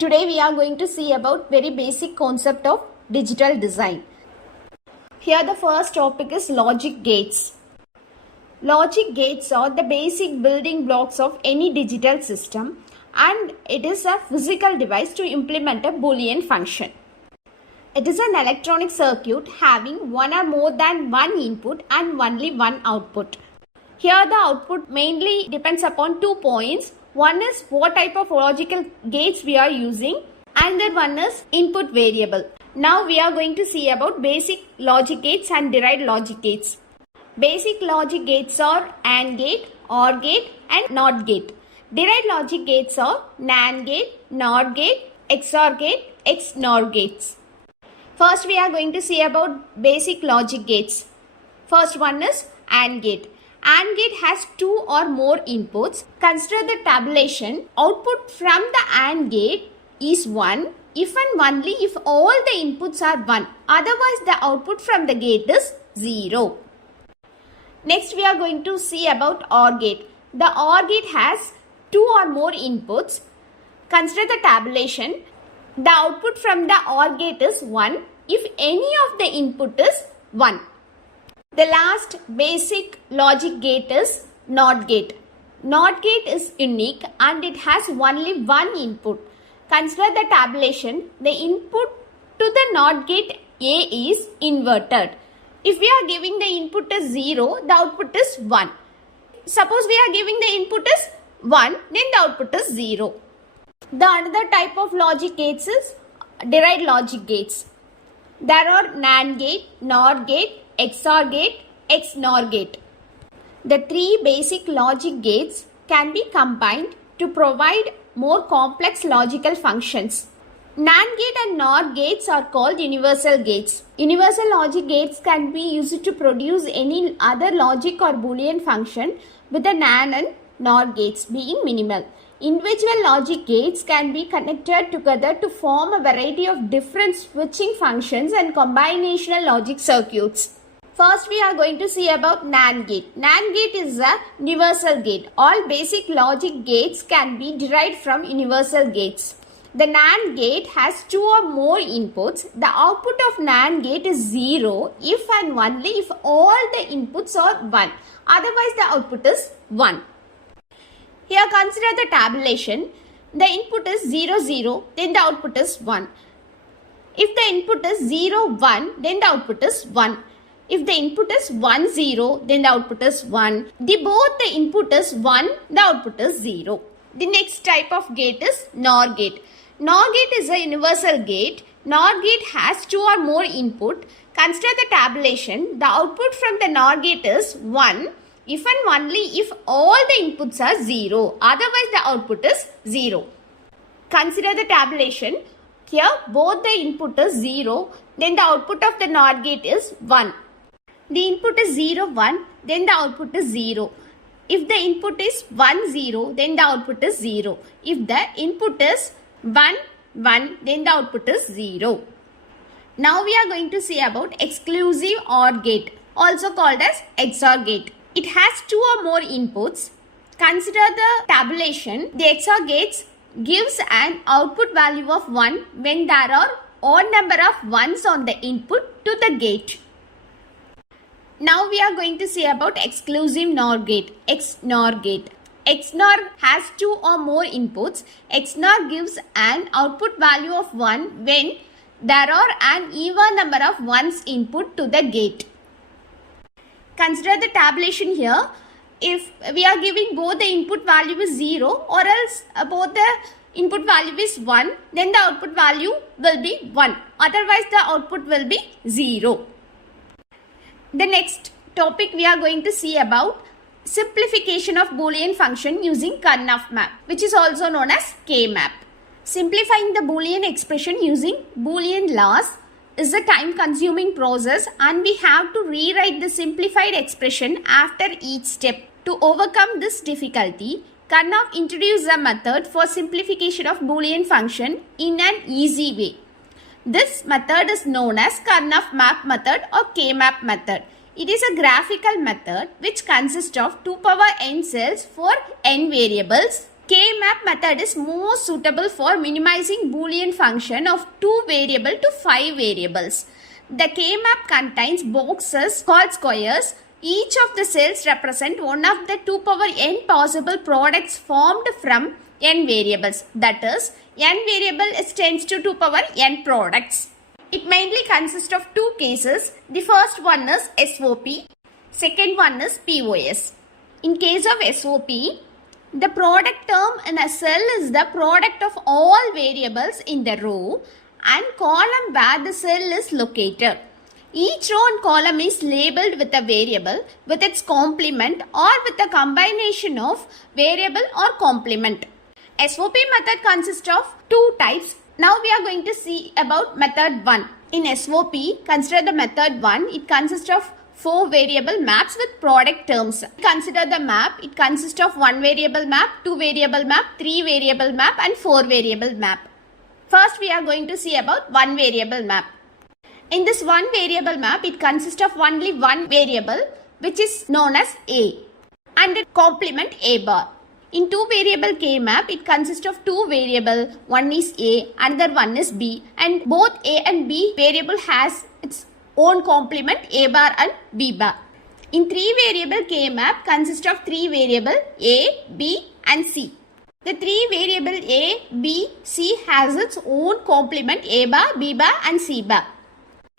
Today we are going to see about very basic concept of digital design. Here the first topic is logic gates. Logic gates are the basic building blocks of any digital system, and it is a physical device to implement a Boolean function. It is an electronic circuit having one or more than one input and only one output. Here the output mainly depends upon 2 points. One is what type of logical gates we are using, and then one is input variable. Now we are going to see about basic logic gates and derived logic gates. Basic logic gates are AND gate, OR gate and NOT gate. Derived logic gates are NAND gate, NOR gate, XOR gate, XNOR gates. First we are going to see about basic logic gates. First one is AND gate. AND gate has 2 or more inputs. Consider the tabulation. Output from the AND gate is 1 if and only if all the inputs are 1. Otherwise the output from the gate is 0. Next we are going to see about OR gate. The OR gate has 2 or more inputs. Consider the tabulation. The output from the OR gate is 1 if any of the input is 1. The last basic logic gate is NOT gate. NOT gate is unique and it has only one input. Consider the tabulation. The input to the NOT gate A is inverted. If we are giving the input as 0, the output is 1. Suppose we are giving the input as 1, then the output is 0. The another type of logic gates is derived logic gates. There are NAND gate, NOR gate, XOR gate, XNOR gate. The 3 basic logic gates can be combined to provide more complex logical functions. NAND gate and NOR gates are called universal gates. Universal logic gates can be used to produce any other logic or Boolean function, with the NAND and NOR gates being minimal. Individual logic gates can be connected together to form a variety of different switching functions and combinational logic circuits. First we are going to see about NAND gate. NAND gate is a universal gate. All basic logic gates can be derived from universal gates. The NAND gate has 2 or more inputs. The output of NAND gate is 0 if and only if all the inputs are 1. Otherwise the output is 1. Here consider the tabulation. The input is 0, 0, then the output is 1. If the input is 0, 1, then the output is 1. If the input is 1, 0, then the output is 1. Both the input is 1, the output is 0. The next type of gate is NOR gate. NOR gate is a universal gate. NOR gate has 2 or more input. Consider the tabulation. The output from the NOR gate is 1 if and only if all the inputs are 0. Otherwise the output is 0. Consider the tabulation. Here both the input is 0. Then the output of the NOR gate is 1. The input is 0, 1. Then the output is 0. If the input is 1, 0. Then the output is 0. If the input is 1, 1. Then the output is 0. Now we are going to see about exclusive OR gate, also called as XOR gate. It has 2 or more inputs. Consider the tabulation. The XOR gates gives an output value of 1 when there are odd number of ones on the input to the gate. Now we are going to see about exclusive NOR gate, XNOR gate. XNOR has 2 or more inputs. XNOR gives an output value of 1 when there are an even number of ones input to the gate. Consider the tabulation here. If we are giving both the input value is 0 or else both the input value is 1, then the output value will be 1. Otherwise the output will be 0. The next topic we are going to see about simplification of Boolean function using Karnaugh map, which is also known as K-map. Simplifying the Boolean expression using Boolean laws is a time-consuming process, and we have to rewrite the simplified expression after each step. To overcome this difficulty, Karnaugh introduced a method for simplification of Boolean function in an easy way. This method is known as Karnaugh map method or K-map method. It is a graphical method which consists of 2 power n cells for n variables K-map method is more suitable for minimizing Boolean function of 2 variable to 5 variables. The K-map contains boxes called squares. Each of the cells represent one of the 2 power n possible products formed from n variables. That is, n variable tends to 2 power n products. It mainly consists of 2 cases. The first one is SOP. Second one is POS. In case of SOP, the product term in a cell is the product of all variables in the row and column where the cell is located. Each row and column is labeled with a variable with its complement or with a combination of variable or complement. SOP method consists of 2 types. Now we are going to see about method 1. In SOP, consider the method 1. It consists of 4 variable maps with product terms. Consider the map. It consists of 1 variable map, 2 variable map, 3 variable map and 4 variable map. First we are going to see about 1 variable map. In this 1 variable map, it consists of only 1 variable which is known as A and it complement A bar. In 2 variable K map, it consists of 2 variable, one is A, another one is B, and both A and B variable has its own complement A bar and B bar. In 3 variable K map consists of 3 variable A, B and C. The 3 variable A, B, C has its own complement A bar, B bar and C bar.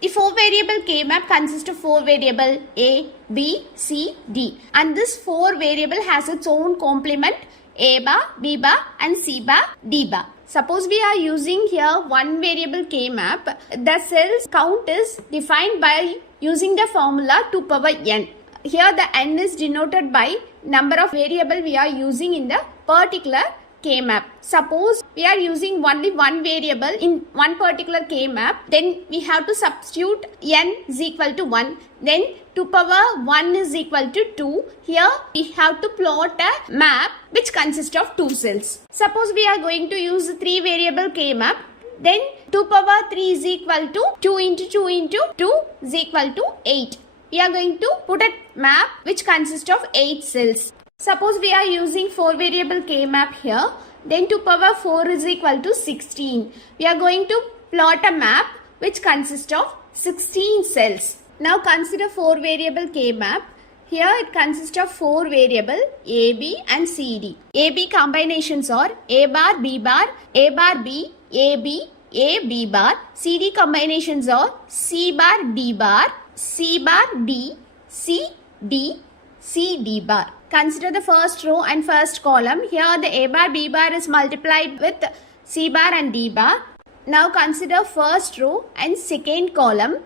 The 4 variable K map consists of 4 variable A, B, C, D and this 4 variable has its own complement A bar, B bar and C bar, D bar. Suppose we are using here 1 variable K map, the cells count is defined by using the formula 2 power n. Here the n is denoted by number of variable we are using in the particular K map. Suppose we are using only 1 variable in one particular K map, then we have to substitute n is equal to 1. Then 2 power 1 is equal to 2. Here we have to plot a map which consists of 2 cells. Suppose we are going to use 3 variable K map, then 2 power 3 is equal to 2 into 2 into 2 is equal to 8. We are going to put a map which consists of 8 cells. Suppose we are using 4 variable K map here, then 2 power 4 is equal to 16. We are going to plot a map which consists of 16 cells. Now consider 4 variable K map. Here it consists of 4 variable A, B and C, D. A, B combinations are A bar, B bar, A bar, B, A, B, A, B bar. C, D combinations are C bar, D bar, C bar, D, C, D, C, D bar. Consider the first row and first column. Here the A bar, B bar is multiplied with C bar and D bar. Now consider first row and second column.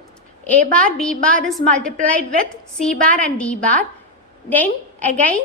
A bar, B bar is multiplied with C bar and D bar. Then again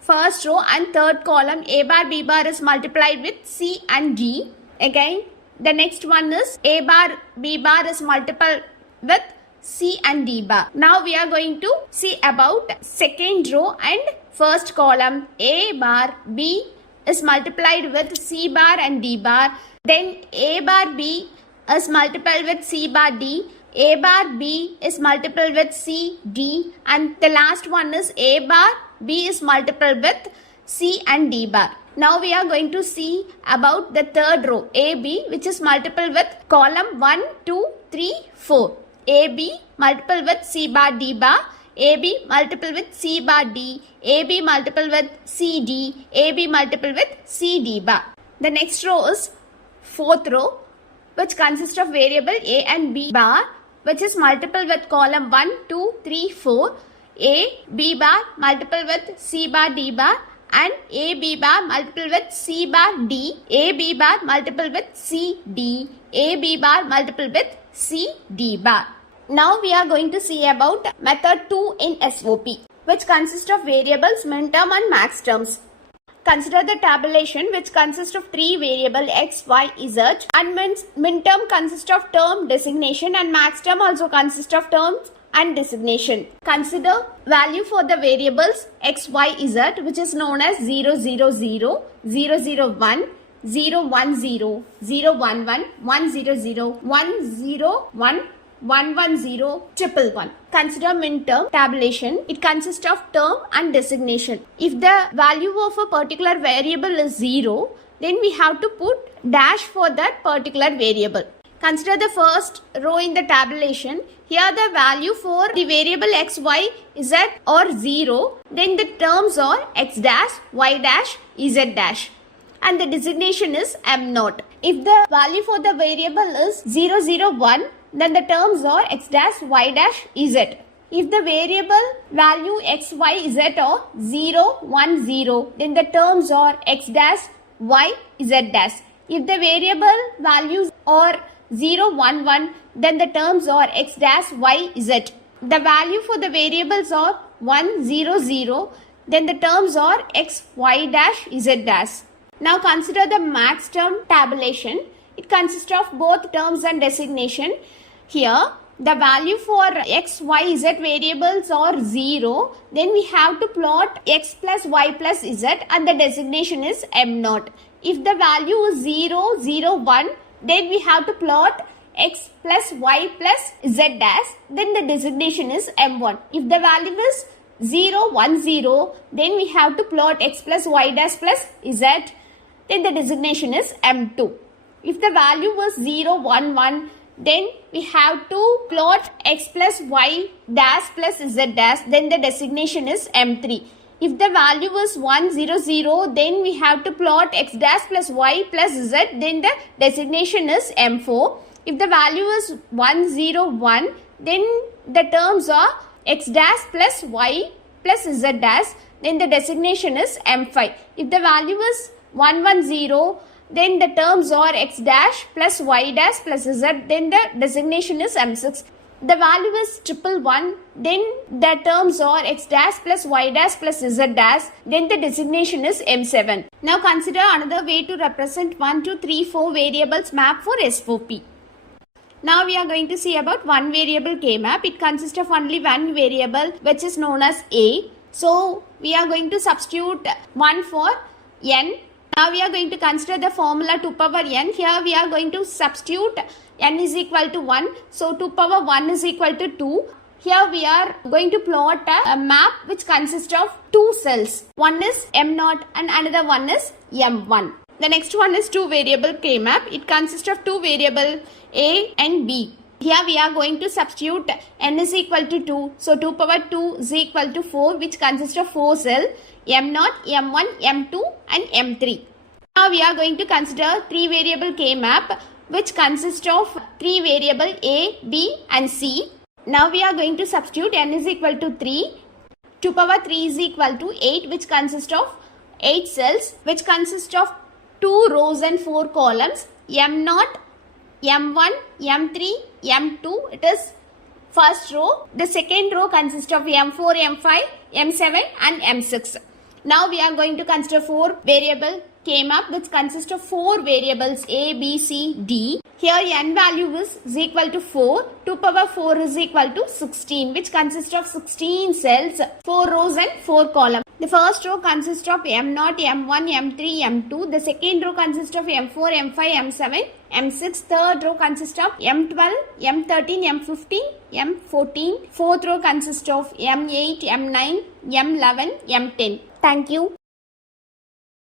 first row and third column A bar, B bar is multiplied with C and D. Again the next one is A bar, B bar is multiplied with C and D bar. Now we are going to see about second row and first column. A bar B is multiplied with C bar and D bar. Then A bar B is multiplied with C bar D. A bar B is multiplied with C D. And the last one is A bar B is multiplied with C and D bar. Now we are going to see about the third row AB which is multiplied with column 1, 2, 3, 4. AB multiple with C bar D bar, AB multiple with C bar D, AB multiple with CD, AB multiple with CD bar. The next row is fourth row which consists of variable A and B bar which is multiple with column 1, 2, 3, 4. A, B bar multiple with C bar D bar and A, B bar multiple with C bar D, A, B bar multiple with C, D, A, B bar multiple with C, D bar. Now we are going to see about method 2 in SOP which consists of variables minterm and max terms. Consider the tabulation which consists of 3 variable x, y, z and minterm consists of term designation and max term also consists of terms and designation. Consider value for the variables x, y, z which is known as 0, 0, 0, 0, 0, 1, 0, 1, 0, 0, 1, 1, 1, 0, 0, 1, 0, 1, 110, 111. Consider min-term tabulation. It consists of term and designation. If the value of a particular variable is 0, then we have to put dash for that particular variable. Consider the first row in the tabulation. Here the value for the variable x, y, z are 0. Then the terms are x dash, y dash, z dash. And the designation is m naught. If the value for the variable is 0, 0, 1, then the terms are x dash, y dash, z. If the variable value x, y, z are 0, 1, 0, then the terms are x dash, y, z dash. If the variable values are 0, 1, 1, then the terms are x dash, y, z. The value for the variables are 1, 0, 0, then the terms are x, y dash, z dash. Now consider the max term tabulation. It consists of both terms and designation. Here the value for x, y, z variables are 0. Then we have to plot x plus y plus z and the designation is m naught. If the value is 0, 0, 1, then we have to plot x plus y plus z dash, then the designation is m1. If the value is 0, 1, 0, then we have to plot x plus y dash plus z, then the designation is m2. If the value was 0, 1, 1, then we have to plot x plus y dash plus z dash, then the designation is m3. If the value is 1, 0, 0, then we have to plot x dash plus y plus z, then the designation is m4. If the value is 1, 0, 1, then the terms are x dash plus y plus z dash, then the designation is m5. If the value is 1, 1, 0, then the terms are x dash plus y dash plus z, then the designation is m6. The value is 111, then the terms are x dash plus y dash plus z dash, then the designation is m7. Now consider another way to represent 1, 2, 3, 4 variables map for SOP. Now we are going to see about one variable K-map. It consists of only one variable which is known as A. So we are going to substitute 1 for n. Now we are going to consider the formula 2 power n. Here we are going to substitute n is equal to 1. So 2 power 1 is equal to 2. Here we are going to plot a map which consists of two cells. One is m0 and another one is m1. The next one is two variable K-map. It consists of two variable A and B. Here we are going to substitute n is equal to 2. So 2 power 2 is equal to 4, which consists of 4 cells m0, m1, m2 and m3. Now we are going to consider three variable K-map which consists of three variable A, B and C. Now we are going to substitute n is equal to 3. 2 power 3 is equal to 8, which consists of 8 cells, which consist of 2 rows and 4 columns, m0, m1, m3, m2. It is first row. The second row consists of m4, m5, m7 and m6. Now we are going to consider 4 variable K-map which consists of 4 variables A, B, C, D. Here n value is equal to 4. 2 power 4 is equal to 16, which consists of 16 cells, 4 rows and 4 columns. The first row consists of m0, m1, m3, m2. The second row consists of m4, m5, m7, m6. Third row consists of m12, m13, m15, m14. Fourth row consists of m8, m9, m11, m10. Thank you.